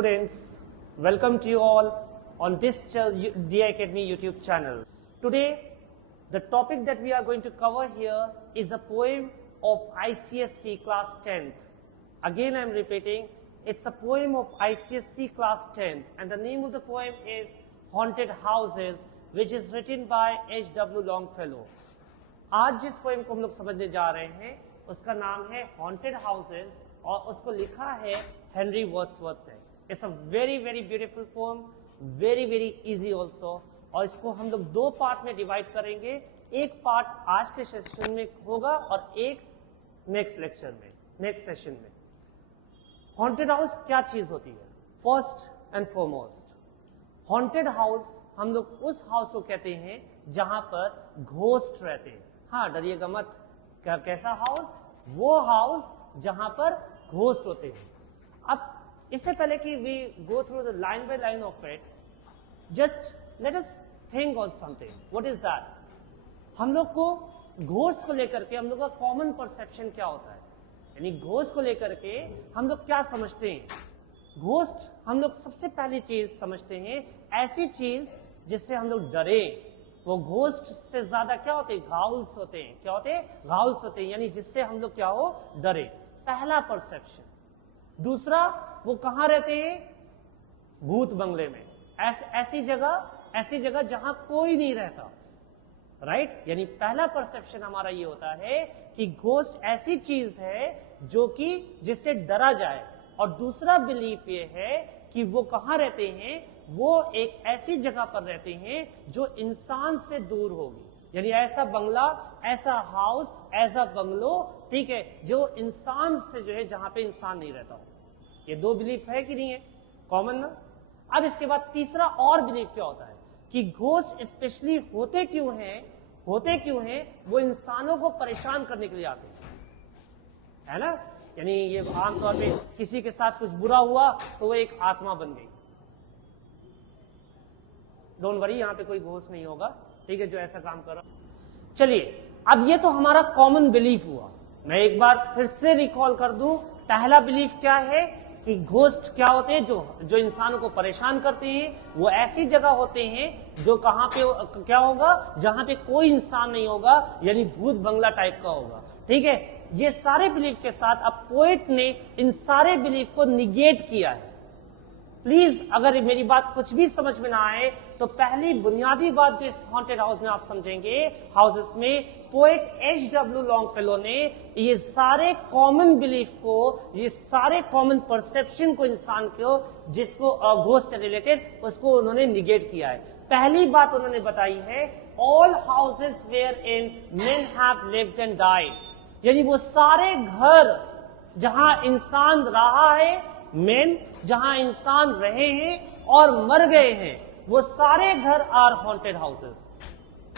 students, welcome to you all on this DI Academy YouTube channel. Today, the topic that we are going to cover here is a poem of ICSE class 10th. Again, I am repeating, it's a poem of ICSE class 10th, and the name of the poem is Haunted Houses, which is written by H.W. Longfellow. आज जिस poem को हम लोग समझने जा रहे हैं उसका नाम है हॉन्टेड हाउसेस और उसको लिखा है हेनरी वर्ड्सवर्थ ने. It's a very very beautiful poem, very very easy also, और इसको हम लोग दो पार्ट में डिवाइड करेंगे. एक पार्ट आज के सेशन में होगा और एक नेक्स्ट लेक्चर में, नेक्स्ट सेशन में. हॉन्टेड हाउस क्या चीज होती है? First and foremost, haunted house हम लोग उस हाउस को कहते हैं जहां पर घोस्ट रहते हैं. हाँ, डरिएगा मत. कैसा हाउस? वो हाउस जहां पर घोस्ट होते हैं. अब इससे पहले कि we go through the line by line of it, just let us think on something. What is that? हम लोग को घोस्ट को लेकर के हम लोग का कॉमन परसेप्शन क्या होता है? यानी घोस्ट को लेकर के हम लोग क्या समझते हैं? घोस्ट हम लोग सबसे पहली चीज समझते हैं ऐसी चीज जिससे हम लोग डरे. वो घोस्ट से ज्यादा क्या होते हैं? घाउल्स होते हैं. क्या होते हैं? घाउल्स होते हैं, यानी जिससे हम लोग क्या हो? डरे. पहला परसेप्शन. दूसरा, वो कहां रहते हैं? भूत बंगले में. ऐसी जगह जहां कोई नहीं रहता. राइट? यानी पहला परसेप्शन हमारा ये होता है कि घोस्ट ऐसी चीज है जो कि जिससे डरा जाए. और दूसरा बिलीफ ये है कि वो कहां रहते हैं? वो एक ऐसी जगह पर रहते हैं जो इंसान से दूर होगी. यानी ऐसा बंगला, ऐसा हाउस, ऐसा बंगलो, ठीक है, जो इंसान से जो है जहां पे इंसान नहीं रहता हो. ये दो बिलीफ है कि नहीं है? कॉमन ना. अब इसके बाद तीसरा और बिलीफ क्या होता है कि घोस्ट स्पेशली होते क्यों हैं? वो इंसानों को परेशान करने के लिए आते हैं, है ना. यानी ये आमतौर पे किसी के साथ कुछ बुरा हुआ तो वो एक आत्मा बन गई. डोंट वरी, यहां पे कोई घोस्ट नहीं होगा, ठीक है, जो ऐसा काम कर रहा. चलिए, अब ये तो हमारा कॉमन बिलीफ हुआ. मैं एक बार फिर से रिकॉल कर दूं. पहला बिलीफ क्या है कि घोस्ट क्या होते हैं? जो इंसानों को परेशान करते हैं. वो ऐसी जगह होते हैं जो कहां पे क्या होगा? जहां पे कोई इंसान नहीं होगा, यानी भूत बंगला टाइप का होगा. ठीक है, ये सारे बिलीफ के साथ अब पोएट ने इन सारे बिलीफ को निगेट किया है. प्लीज, अगर मेरी बात कुछ भी समझ में ना आए तो पहली बुनियादी बात जो इस हॉन्टेड हाउस में आप समझेंगे, हाउसेस में, पोएट H.W. लॉन्गफेलो ने ये सारे कॉमन बिलीफ को, ये सारे कॉमन परसेप्शन को इंसान को, जिसको घोस्ट से रिलेटेड, उसको उन्होंने निगेट किया है. पहली बात उन्होंने बताई है, all houses where in men have lived and died. यानी वो सारे घर जहां इंसान रहा है, मेन जहां इंसान रहे हैं और मर गए हैं, वो सारे घर आर हॉन्टेड हाउसेस.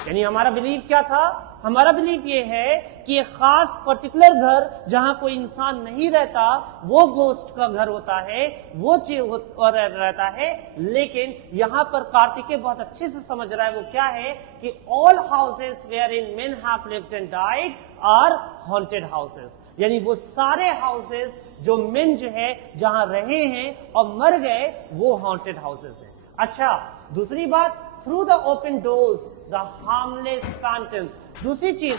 यानी हमारा बिलीफ क्या था? हमारा बिलीफ ये है कि एक खास पर्टिकुलर घर जहां कोई इंसान नहीं रहता, वो घोस्ट का घर होता है, वो रहता है. लेकिन यहां पर कार्तिकेय बहुत अच्छे से समझ रहा है वो क्या है कि all houses where in men have lived and died are haunted houses. यानी वो सारे हाउसेस जो मेन जो है जहां रहे हैं और मर गए, वो हॉन्टेड हाउसेस है. अच्छा, दूसरी बात, through the open doors the harmless phantoms. दूसरी चीज,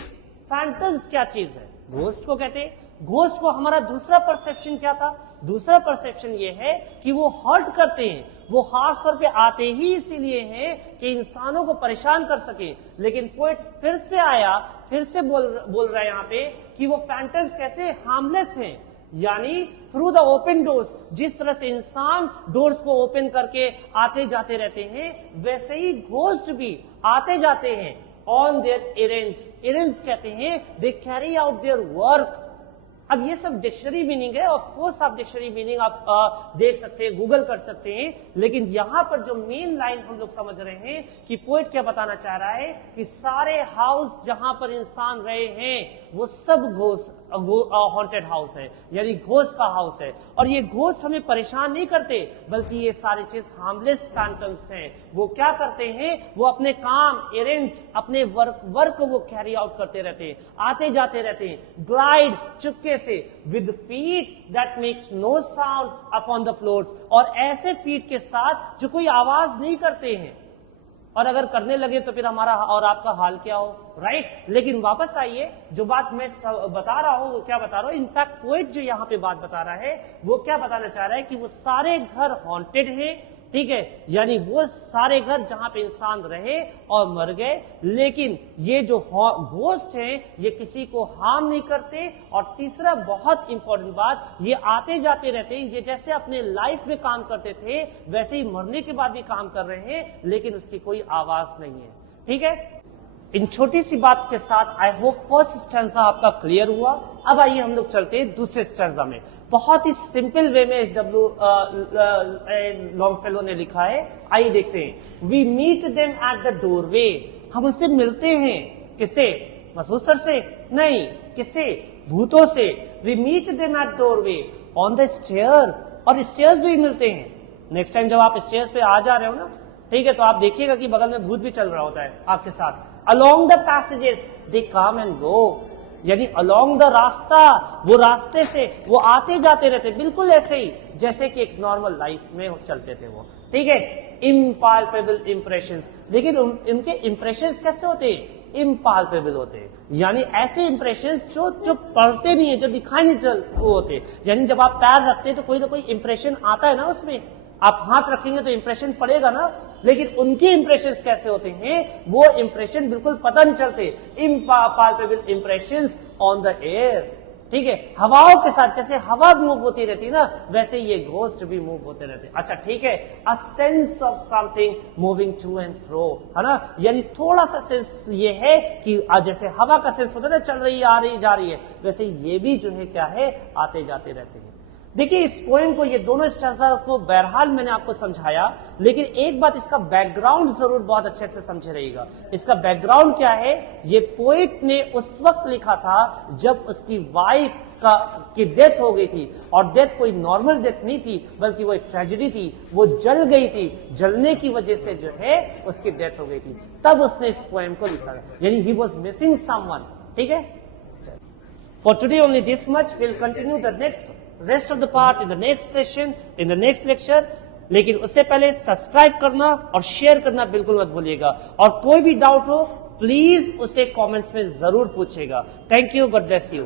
फैंटम्स क्या चीज है? घोस्ट को कहते हैं. घोस्ट को हमारा दूसरा परसेप्शन क्या था? दूसरा परसेप्शन ये है कि वो हर्ट करते हैं. वो खास तौर पे आते ही इसीलिए हैं कि इंसानों को परेशान कर सके. लेकिन पोएट फिर से आया, फिर से बोल रहा है यहां पे कि वो फैंटम्स कैसे हार्मलेस हैं. यानी थ्रू द ओपन डोर्स, जिस तरह से इंसान डोर्स को ओपन करके आते जाते रहते हैं, वैसे ही घोस्ट भी आते जाते हैं ऑन देयर एरेंड्स. एरेंड्स कहते हैं they carry out their work. अब ये सब डिक्शनरी मीनिंग है. ऑफ कोर्स आप डिक्शनरी मीनिंग आप देख सकते हैं, गूगल कर सकते हैं. लेकिन यहां पर जो मेन लाइन हम लोग समझ रहे हैं कि पोएट क्या बताना चाह रहा है कि सारे हाउस जहां पर इंसान रहे हैं वो सब हॉन्टेड हाउस है, यानी घोस्ट का हाउस है. और ये घोस्ट हमें परेशान नहीं करते, बल्कि ये सारी चीज हार्मलेस फैंटम्स हैं. वो क्या करते हैं? वो अपने काम, एरेंड्स, अपने वर्क वो कैरी आउट करते रहते हैं, आते जाते रहते हैं. ग्लाइड, चुपके तरीके से with feet that makes no sound upon the floors, और ऐसे फीट के साथ जो कोई आवाज नहीं करते हैं, और अगर करने लगे तो फिर हमारा और आपका हाल क्या हो, राइट। लेकिन वापस आइए, जो बात मैं बता रहा हूं वो क्या बता रहा हूं, इनफैक्ट पोएट जो यहां पे बात बता रहा है वो क्या बताना चाह रहा है कि वो सारे घर हॉन्टेड हैं, ठीक है, यानी वो सारे घर जहां पे इंसान रहे और मर गए, लेकिन ये जो घोस्ट हैं ये किसी को हार्म नहीं करते। और तीसरा बहुत इंपॉर्टेंट बात, ये आते जाते रहते हैं, ये जैसे अपने लाइफ में काम करते थे वैसे ही मरने के बाद भी काम कर रहे हैं, लेकिन उसकी कोई आवाज नहीं है, ठीक है। इन छोटी सी बात के साथ आई होप फर्स्ट स्टैंजा आपका क्लियर हुआ। अब आइए हम लोग चलते हैं दूसरे स्टैंजा में। बहुत ही सिंपल वे में एचडब्ल्यू लॉन्गफेलो ने लिखा है, आइए देखते हैं। We meet them at the doorway, हम उससे मिलते हैं, किससे, मसूद सर से नहीं, किससे, भूतों से। We meet them at doorway on the stair, और स्टेयर्स भी मिलते हैं। नेक्स्ट टाइम जब आप स्टेयर्स पे आ जा रहे हो ना, ठीक है, तो आप देखिएगा कि बगल में भूत भी चल रहा होता है आपके साथ। Along the passages they come and go, यानी अलोंग द रास्ता, वो रास्ते से वो आते जाते रहते, बिल्कुल ऐसे ही जैसे कि एक नॉर्मल लाइफ में चलते थे वो, ठीक है। इम्पाल्पेबल इंप्रेशंस, लेकिन इनके इंप्रेशंस कैसे होते हैं, इम्पाल्पेबल होते हैं, यानी ऐसे इंप्रेशंस जो पढ़ते नहीं है, जो दिखाई नहीं चल वो होते, यानी जब आप पैर रखते हैं तो कोई ना कोई इंप्रेशन आता है ना उसमें, आप हाथ रखेंगे तो इंप्रेशन पड़ेगा ना, लेकिन उनके इंप्रेशंस कैसे होते हैं, वो इंप्रेशन बिल्कुल पता नहीं चलते। Impalpable impressions on the air, ठीक है, हवाओं के साथ, जैसे हवा मूव होती रहती ना वैसे ये घोस्ट भी मूव होते रहते। अच्छा ठीक है, a sense of something moving to and fro, है ना, यानी थोड़ा सा सेंस ये है कि जैसे हवा का सेंस होता है ना, चल रही है, आ रही जा रही है, वैसे ये भी जो है क्या है, आते जाते रहते हैं। देखिए इस पोएम को, ये दोनों स्टैंजा को बहरहाल मैंने आपको समझाया, लेकिन एक बात, इसका बैकग्राउंड जरूर बहुत अच्छे से समझे रहिएगा। इसका बैकग्राउंड क्या है, ये पोएट ने उस वक्त लिखा था जब उसकी वाइफ की डेथ हो गई थी, और डेथ कोई नॉर्मल डेथ नहीं थी, बल्कि वो एक ट्रेजेडी थी, वो जल गई थी, जलने की वजह से जो है उसकी डेथ हो गई थी, तब उसने इस पोएम को लिखा, यानी ही वॉज मिसिंग समवन, ठीक है। For today only this much, will continue the next rest of the part in the next session, in the next lecture। लेकिन उससे पहले सब्सक्राइब करना और शेयर करना बिल्कुल मत भूलिएगा, और कोई भी डाउट हो प्लीज उसे कमेंट्स में जरूर पूछेगा। Thank you, God bless you.